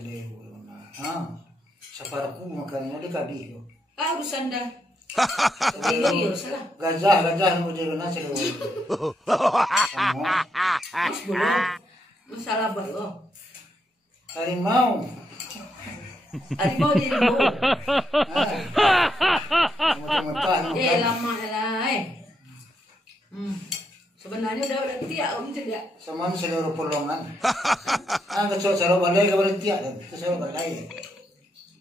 selew sa paraku makanya dia kabi ko. Urusan dah. Gajah mo dito na selew. Mas boleh. Masalah baru. Harimau. Harimau di limbo. Lama lah Sebenarnya udah tiak om tidak. Saman seluruh perlongan. Kecuali cara balai ke balai tiak, kecuali balai.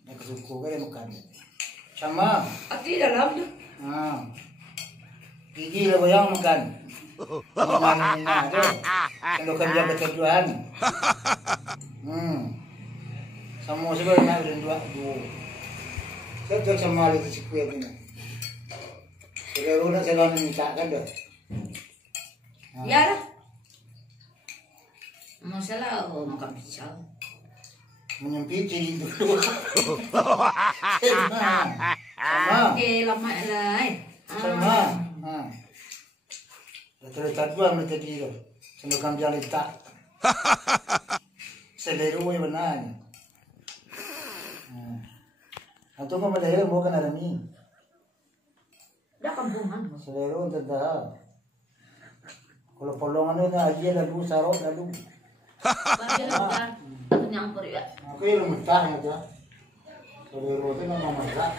Nak suku ke dia makan. Sama. Ati dalam tu. Gigi lah bayang makan. Makan tu. Kalau kerja ketujuan. Semua sebenarnya ada dua. Saya cek sama itu si kuih ini. Seluruh nak jalan minta kan dah. Ya lah. Masalah makan pisau. Menyempit jadi dulu. Sama. Okey, lama lah. Sama. Letak dua macam tadi tu. Sambil dia letak. Seleru yang benar. Atau kau meleleh bukan ada ni. Dah kampungan. Seleru tidak. Kalau polongan itu aja lalu sarok lalu. Kenyang perut ya. Aku yang mentah aja. Seleru itu memang mentah.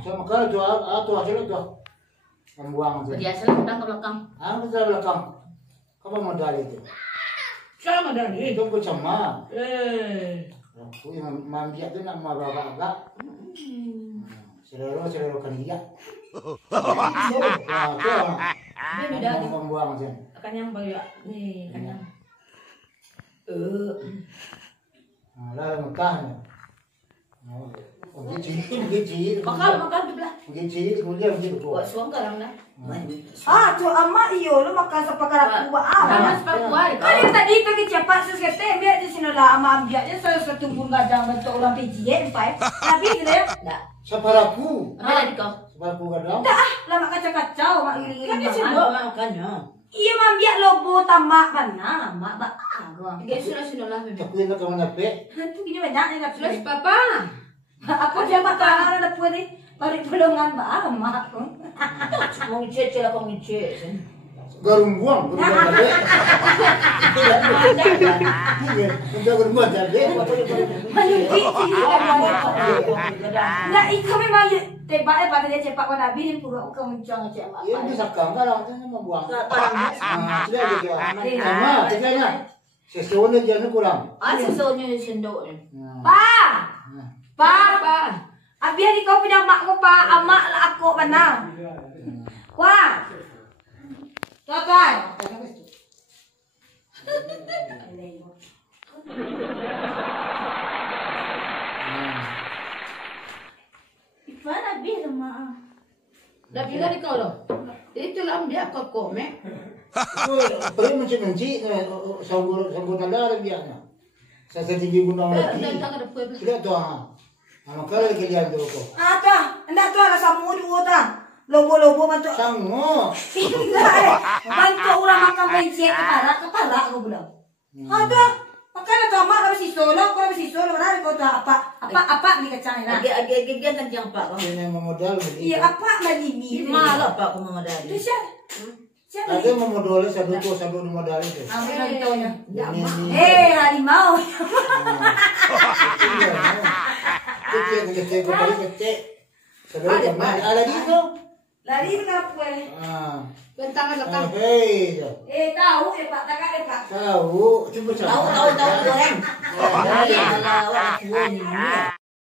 Cuma kalau tu aja tu. Membuang tu. Biasa lah datang ke belakang. Betul belakang. Apa modal itu? Sama dah ni. Itu aku cuma. Aku yang mambiak tu nak mau agak. Seleru kan dia. Dia dah membuang aja. Kenyang baru ya. Ni kenyang. Lah mentah. Gigi. Makan tu belah. Gigi kuliah begitu. Buat suang garang dah. Tu ama iyo lo makan sa pagkarap kuwa. Mas pakuan. Kali tadi tu kita cepat sesekete biar di sini lah ama ambiaknya saya satu pun gadang bentuk orang PJ empat. Tapi gitu ya. Tak. Saparaku. Mana di kau? Saparaku gadang. Dah lah mak kacau-kacau mak iring-iring. Kan dia sendok makannya. Iya mambiak lobo tamak mana mak ba. Dia sudah lah memang. Aku yang kamu nape? Nanti gini banyak ni Sudah papa. Apa dia makan ada pun ni. Balik pelongan ba mak. Mau ngecek lah kau ngecek. Garumbuang. Garumbuang jadi. Nah, itu memang tebak pada dia cepat pada nabi ni pura kau mencang cek apa. Iya bisa kang kalau itu membuang. Sudah gitu. Sama, katanya. Sesuatu jangan kurang. Sesuatu sendok ni. Pa. Abi hari kau pindah mak ko pa, amak lah ako mana. Wah. Tatai. Ipan abi sama. Dah bilang di kau loh. Itu lah dia kau komen. Perlu menci sanggur nadar biarnya. Saya tinggi gunung lagi. Tidak tu kalau kalian tu kok. Hendak tu ada samu dua ta. Lobo-lobo bantu. Sango. Bantu orang makan pencet kepala kau bilang. Makan tu mak kau si solo, kau si solo mana kau tu apa ni kacang ni. Agak kan jangan pak kau. Ini memodal. Iya apa lagi ni? Malah pak kau memodal. Tu siapa? Ada memodal satu modal itu. Ambil tahunya. Harimau. Kecil. Sebelum mana? Lagi tu? Lari kenapa? Bentangan lekang. Tahu Pak, Pak. Tahu, cuma Tahu goreng. Kalau awak